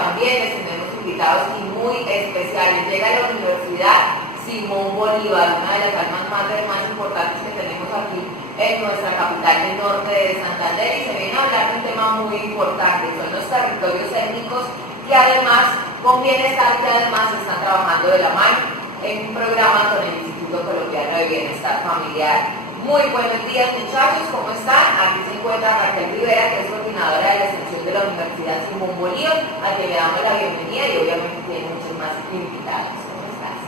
también les tenemos invitados y muy especiales. Llega a la Universidad Simón Bolívar, una de las almas mater más importantes que tenemos aquí en nuestra capital del norte de Santander, y se viene a hablar de un tema muy importante, son los territorios étnicos, que además con bienestar, que además están trabajando de la mano en un programa con el Instituto Colombiano de Bienestar Familiar. Muy buenos días, muchachos, ¿cómo están? Aquí se encuentra Raquel Rivera, que es coordinadora de la extensión de la Universidad Simón Bolívar, a quien le damos la bienvenida, y obviamente tiene muchos más invitados. ¿Cómo estás?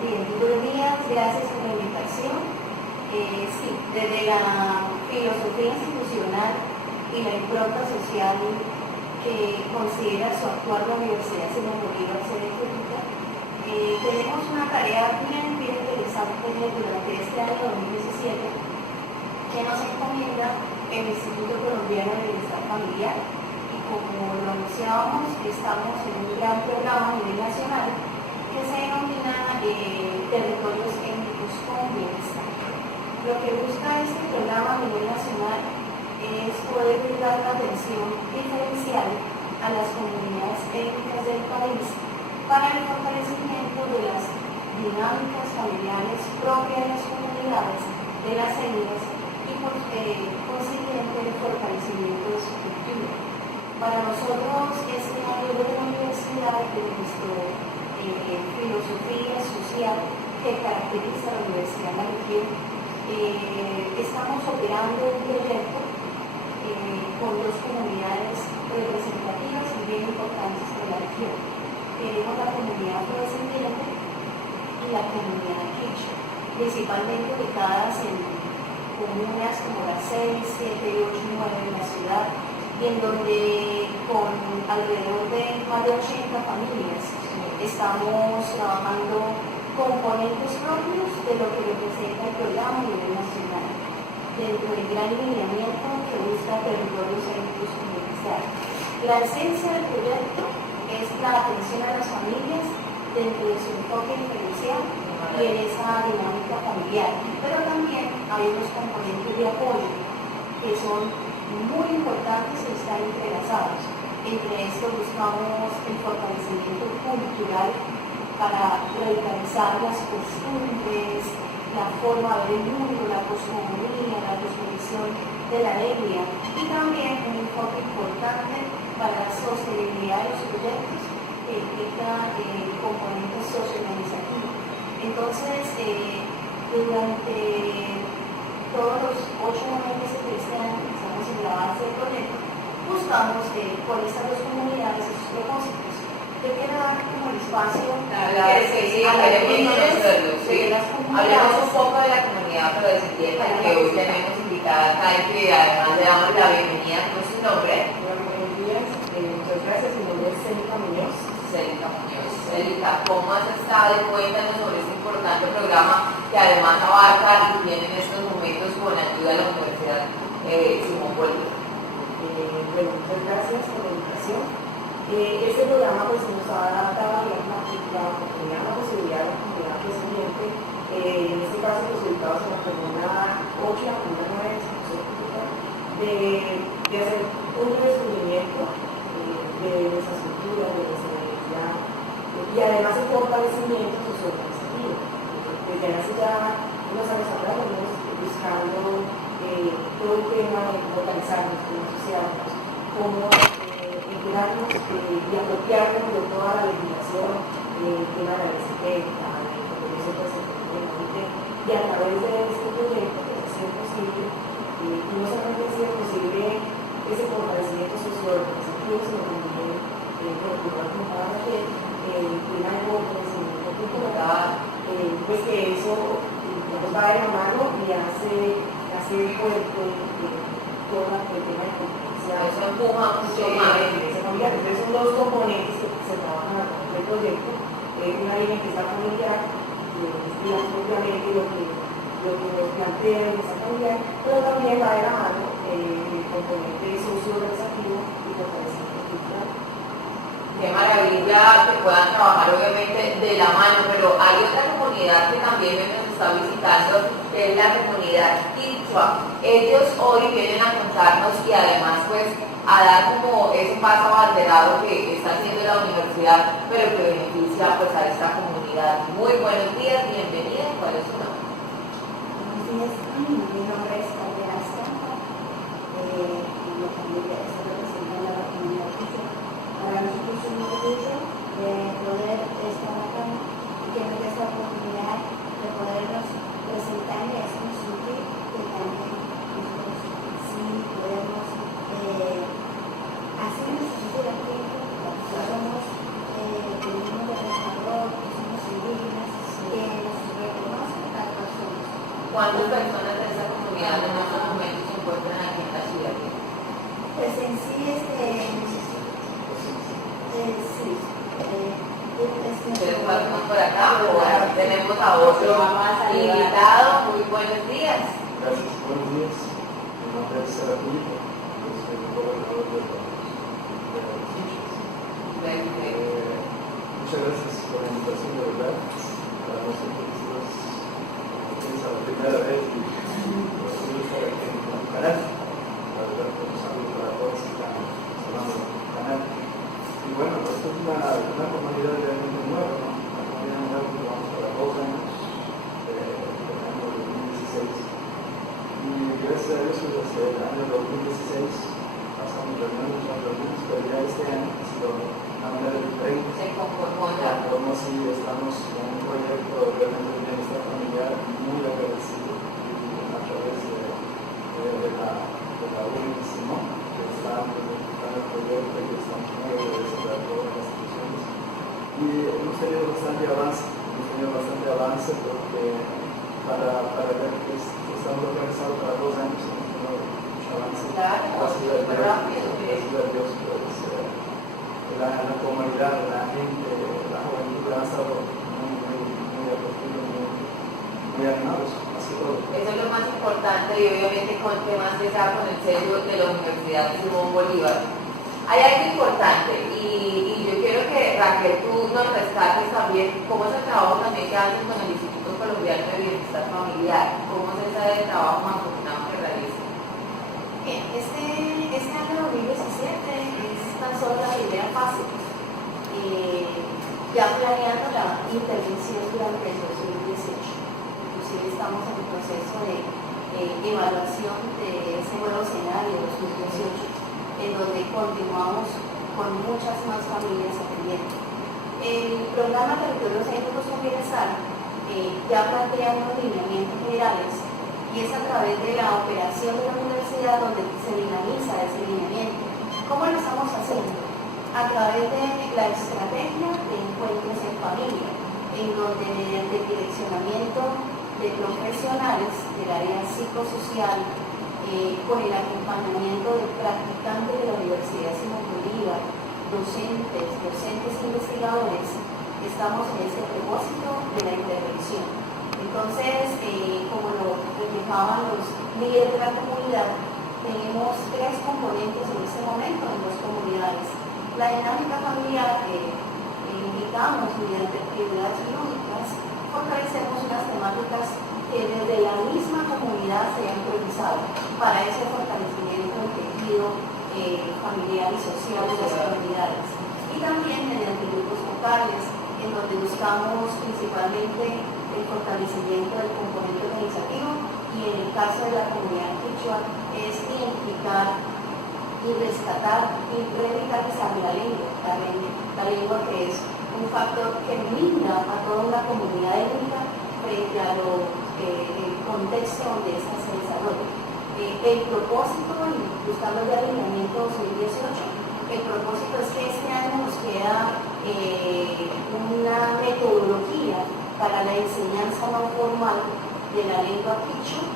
Bien, buenos días, gracias por la invitación. Sí, desde la filosofía institucional y la impronta social que considera su actual la Universidad Simón Bolívar sede pública, tenemos una tarea bien interesante durante este año 2017 que nos encomienda el Instituto Colombiano de Bienestar Familiar, y como lo anunciábamos, estamos en un gran programa a nivel nacional que se denomina Territorios Étnicos con Bienestar. Lo que busca este programa a nivel nacional es poder brindar una atención diferencial a las comunidades étnicas del país para el fortalecimiento de las dinámicas familiares propias de las comunidades, de las etnias, y por consiguiente el fortalecimiento de su cultura. Para nosotros este año de la universidad, de nuestra filosofía social que caracteriza a la Universidad de la Región, estamos operando un proyecto con dos comunidades representativas y bien importantes de la región. Tenemos la comunidad afrodescendiente y la comunidad quichua, principalmente ubicadas en comunas como las 6, 7, 8, 9 de la ciudad, y en donde con alrededor de más de 80 familias estamos trabajando componentes propios de lo que representa el programa a nivel nacional, dentro del gran lineamiento que busca territorios étnicos con bienestar. La esencia del proyecto es la atención a las familias dentro de su enfoque diferencial y en esa dinámica familiar, pero también hay unos componentes de apoyo que son muy importantes y están entrelazados. Entre estos buscamos el fortalecimiento cultural para revitalizar las costumbres, la forma de ver el mundo, la cosmogonía, la cosmovisión de la etnia, y también un enfoque importante para la sostenibilidad de los proyectos que implica el componente socioorganizativo. Entonces, durante todos los 8 o 9 meses de este año que estamos en la base del proyecto, buscamos con estas dos comunidades esos propósitos. Yo quiero dar como el espacio a las comunidades. Hablemos un poco de la comunidad afrodescendiente, que hoy tenemos invitada acá, y que además le damos la bienvenida con su nombre. Buenos días, muchas gracias. Mi nombre es Célica Muñoz. Célica, ¿cómo has estado? Cuéntanos sobre este importante programa que además abarca y tiene en estos momentos con ayuda de la Universidad Simón Bolívar. Bueno, muchas gracias por la invitación. Este programa pues, nos ha dado la oportunidad, la posibilidad a la comunidad presidente, en este caso pues, ubicados en la comuna 8 y la comuna 9 de San José de Cúcuta, de hacer un descubrimiento de nuestras culturas, de nuestra identidad, y además el fortalecimiento socioorganizativo. Desde hace ya unos años atrás venimos buscando todo el tema de fortalecernos, cómo asociarnos, cómo enterarnos y apropiarnos de toda la legislación, el tema de la bicicleta, del compromiso presente, y a través de este proyecto pues, hacer posible, y no solamente hacer posible ese fortalecimiento socioorganizativo, sino también procurar juntar el clima de fortalecimiento cultural, pues que eso nos va de la mano y hace fuerte toda el tema de competencia. Eso empuja mucho más. Entonces son dos componentes que se trabajan a través del proyecto. Una bienestar familiar, que es propiamente lo que nos plantea el bienestar familiar, pero también va de la mano el componente socioorganizativo y fortalecimiento cultural. Qué maravilla que puedan trabajar obviamente de la mano, pero hay otra comunidad que también nos está visitando, que es la comunidad quichua. Ellos hoy vienen a contarnos y además pues a dar como ese paso abanderado que está haciendo la la universidad, pero que beneficia pues a esta comunidad. Muy buenos días, bienvenida. ¿Cuál es su nombre? Buenos días, mi nombre es Caldera Santa, mi familia está representando a la comunidad Quichua. Para nosotros es un orgullo de poder estar acá y que nos dé esta oportunidad de podernos presentar y hacernos sentir que también nosotros sí podemos hacernos sentir aquí, que somos venimos de El Salvador, que somos indígenas, que nos reconocen a personas. ¿Cuántas personas de esa comunidad en estos momentos se encuentran aquí en la ciudad? Pues en sí, Ustedes pasan por acá, ahora tenemos a otro invitado. Muy buenos días. Gracias, buenos días. Mi nombre es Serafino, yo soy el gobernador de los Quichas. Muchas gracias por la invitación, de verdad. Para nosotros es la primera vez que nosotros estar aquí en el canal. La verdad, un saludo para todos que están sonando en el canal. Y bueno, esto es una comunidad realmente nueva, ¿no? Una comunidad nueva que vamos para 2 años, el año 2016. Y gracias a Dios, pues desde el año 2016 pasamos reuniones, pero ya este año ha sido una manera diferente. Se conformó ya. Como si estamos en un proyecto realmente de bienestar familiar muy agradecido y a través de la UNIS, ¿no? Que está en el proyecto y que estamos muy agradecidos a todas las instituciones. Y hemos tenido bastante avance porque para ver que estamos organizados para 2 años, hemos tenido mucho avance. Claro, Gracias a Dios, pues, la comunidad, la gente, la juventud han estado muy acogidos, muy animados, más que todo. Eso es lo más importante y obviamente con temas de con el sello de la Universidad Simón Bolívar. Hay algo importante y yo quiero que Raquel tú nos rescates también cómo es el trabajo también que hacen con el Instituto Colombiano de Bienestar Familiar, cómo es ese trabajo mancomunado que realizan. Bien, este año 2017 es tan solo la primera fase, ya planeando la intervención durante el 2018. Inclusive estamos en el proceso de evaluación de ese nuevo escenario 2018, en donde continuamos con muchas más familias atendiendo. El programa Territorios Étnicos con Bienestar ya plantea unos lineamientos generales y es a través de la operación de la universidad donde se dinamiza ese lineamiento. ¿Cómo lo estamos haciendo? A través de la estrategia de encuentros en familia, en donde mediante el direccionamiento de profesionales del área psicosocial, con el acompañamiento de practicantes de la Universidad Simón Bolívar, docentes e investigadores, estamos en ese propósito de la intervención. Entonces, como lo reflejaban los líderes de la comunidad, tenemos 3 componentes en este momento en 2 comunidades. La dinámica familiar que indicamos mediante actividades lúdicas, fortalecemos unas temáticas que desde la misma comunidad se han priorizado para ese fortalecimiento del tejido familiar y social de las comunidades. Y también mediante grupos locales, en donde buscamos principalmente el fortalecimiento del componente organizativo y en el caso de la comunidad quichua es identificar y rescatar y revitalizar la lengua que es un factor que brinda a toda una comunidad étnica frente a el contexto donde ésta se desarrolla. El propósito, y buscando ya el alineamiento 2018, el propósito es que este año nos queda una metodología para la enseñanza no formal de la lengua quichua,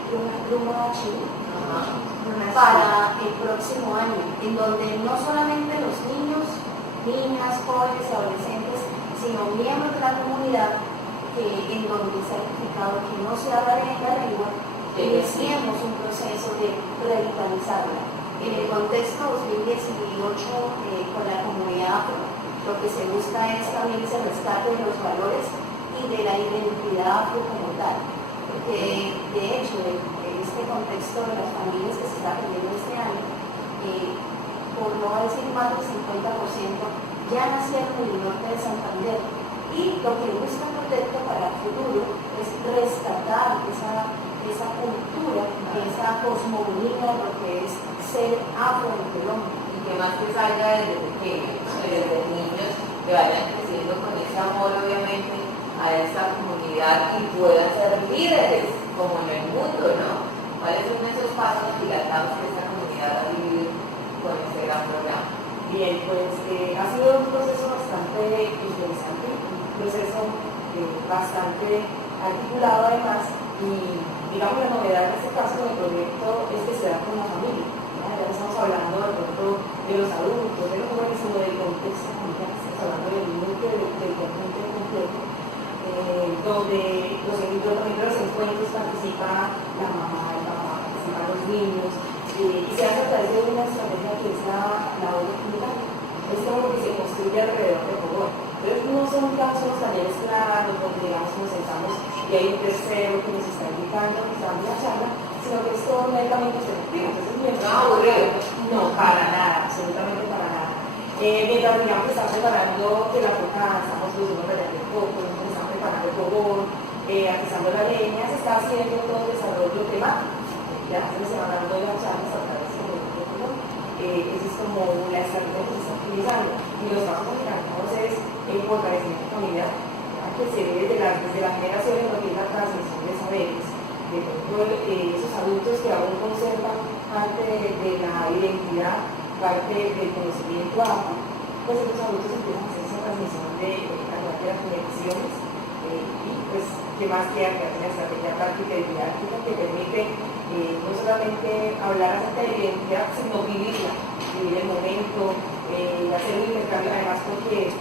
para el próximo año, en donde no solamente los niños, niñas, jóvenes, adolescentes, sino miembros de la comunidad, en donde se ha identificado que no se habla de la lengua, iniciemos un proceso de revitalizarla. En el contexto 2018 con la comunidad afro, lo que se busca es también ese rescate de los valores y de la identidad afro como tal. Porque de hecho, en este contexto de las familias que se está atendiendo este año, por no decir más del 50%, ya nacieron en el norte de Santander. Y lo que busca Protecto para el futuro es rescatar esa cultura, esa cosmogonía de lo que es ser afro en Colombia. Y que más que salga desde pequeños, desde niños, que vayan creciendo con ese amor, obviamente, a esa comunidad y puedan ser líderes, como en el mundo, ¿no? ¿Cuáles son esos pasos dilatados que esta comunidad ha vivido con este gran programa? Bien, pues ha sido un proceso bastante interesante, un proceso bastante articulado además, y digamos la novedad en este caso del proyecto es que se da con la familia. Ya no estamos hablando de pronto de los adultos, de los jóvenes, sino del contexto familiar, estamos hablando del núcleo del conjunto completo, donde también de los encuentros participa la mamá, el papá, participan los niños, y se hace a través de una estrategia que es la olla comunitaria. Es como que se construye alrededor de Cogón. Pero no son tan solo talleres claros, donde digamos nos sentamos y hay un tercero que nos está indicando, que está dando la charla, sino que es todo netamente selectivo. Entonces, mientras no, para nada, absolutamente para nada. Mientras digamos que están preparando de la coca, estamos produciendo talleres de coco, están preparando el Cogón, atizando la leña, se está haciendo todo el desarrollo temático. Ya se van dando las charlas a través de Cogón. Esa es como la estrategia que se está utilizando. Y los pasos organizados es el fortalecimiento familiar, que se ve desde la generación en lo que es la transmisión de saberes, de esos adultos que aún conservan parte de la identidad, parte del conocimiento afro, pues esos adultos empiezan a hacer esa transmisión de las generaciones, y pues qué más queda que hacer una estrategia práctica y didáctica que permite no solamente hablar acerca de la identidad, sino vivirla, vivir el momento, hacer un intercambio además porque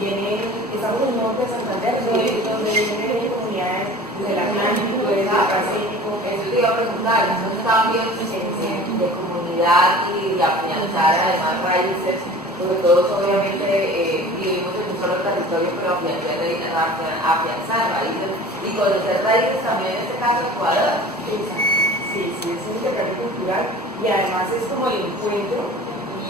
estamos en el norte de Santander, donde vienen comunidades del Atlántico, del Pacífico. Eso te iba a preguntar, esos cambios de comunidad y de afianzar además raíces, porque todos obviamente vivimos en un solo territorio, pero afianzar raíces y conocer raíces también en este caso Ecuador. Sí, es un intercambio cultural y además es como el encuentro.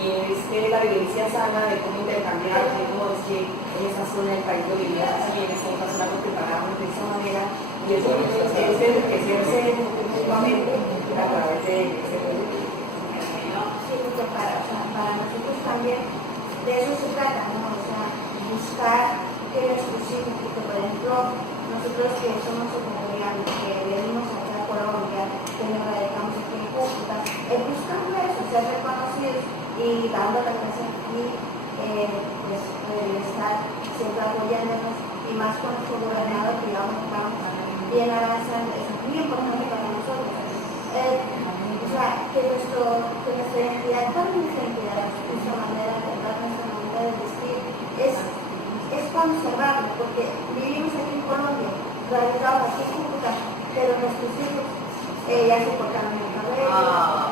Y es que la vivencia sana de cómo intercambiar, de cómo es que en esa zona del país lo vivían así, en esta otra zona lo preparábamos de esa manera, y eso es enriquecerse mutuamente a través de ese proyecto. Sí, porque para nosotros también de eso se trata, ¿no? O sea, buscar que el exclusivo, porque por ejemplo, nosotros que somos ecuatorianos, que venimos acá a Colombia, que nos radicamos aquí en Cúcuta, buscando eso, ser reconocidos y dando la clase aquí, pues el estar siempre apoyándonos y más con nuestro gobernador, que digamos estamos bien avanzando, eso es muy importante para nosotros. O sea, que nuestra identidad, toda nuestra identidad, nuestra manera de hablar, nuestra manera de vestir, es conservarlo, porque vivimos aquí en Colombia, radicados aquí en Cúcuta, pero nuestros hijos ya se cortaron el cabello,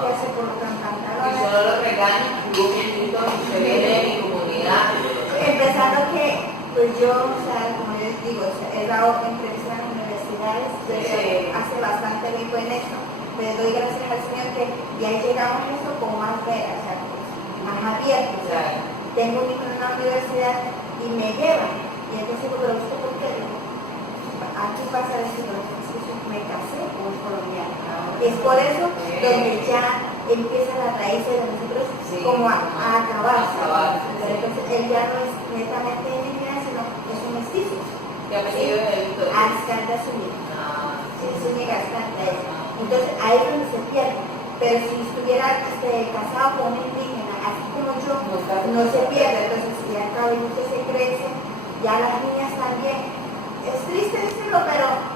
ya se colocan Y pantalones. solo los regaños, tuvo un poquito y se viene de mi comunidad. Empezando que, pues yo, o sea, como yo les digo, o sea, he dado entrevistas en universidades, desde hace bastante tiempo en esto, pero doy gracias al Señor que ya llegamos a esto con más veras, o sea, más abierto. O sea, tengo un hijo en una universidad y me llevan, y entonces digo, pero ¿usted por qué? Aquí pasa esto, pero me casé con un colombiano. Es por eso donde ya empieza la raíz de nosotros como a acabarse. Entonces él ya no es netamente indígena, sino es un mestizo. ¿Qué apellido es el Víctor? Ascanta Zúñiga. Zúñiga Ascanta. Entonces ahí es donde se pierde. Pero si estuviera casado con un indígena, así como yo, no se pierde. Entonces ya cada vez que se crece, ya las niñas también. Es triste decirlo, pero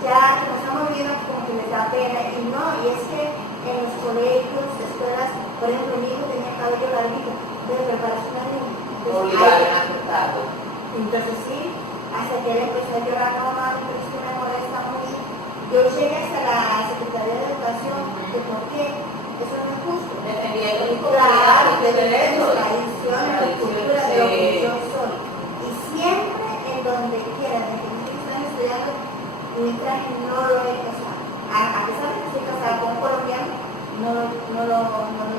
ya nos estamos viendo como que les da pena. Y no, y es que en los colegios, escuelas, por ejemplo, mi hijo tenía cabello larguito, pero preparación una niña. Obligaron a cortarlo. Entonces sí, hasta que él empezó a llorar, no, mamá, pero es que me molesta mucho. Yo llegué hasta la Secretaría de Educación, de por qué, eso no es justo. Defendiendo mi Claro, comunidad, de derechos. la tradición, la cultura, de lo que yo soy. Y siempre en donde quiera, desde que mis hijos están estudiando, mi traje no lo he, o sea, a pesar de que estoy casada con un colombiano, no lo he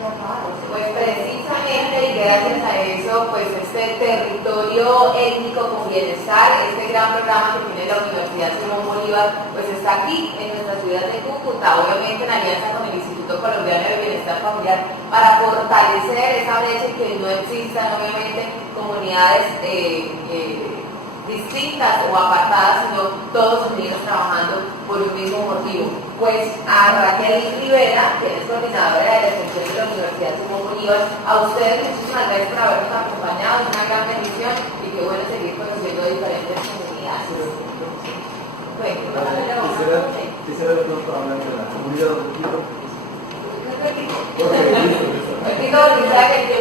acabado. Pues precisamente y gracias a eso, pues este territorio étnico con bienestar, este gran programa que tiene la Universidad Simón Bolívar, pues está aquí en nuestra ciudad de Cúcuta, obviamente en alianza con el Instituto Colombiano de Bienestar Familiar, para fortalecer esa brecha y que no existan obviamente comunidades distintas o apartadas, sino todos unidos trabajando por un mismo motivo. Pues a Raquel Rivera, que es coordinadora de la extensión de la Universidad Simón Bolívar, a ustedes muchísimas gracias por habernos acompañado, es una gran bendición y qué bueno seguir conociendo diferentes comunidades. Bueno, quisiera de pronto hablar de la comunidad de Quito. repito, porque sea que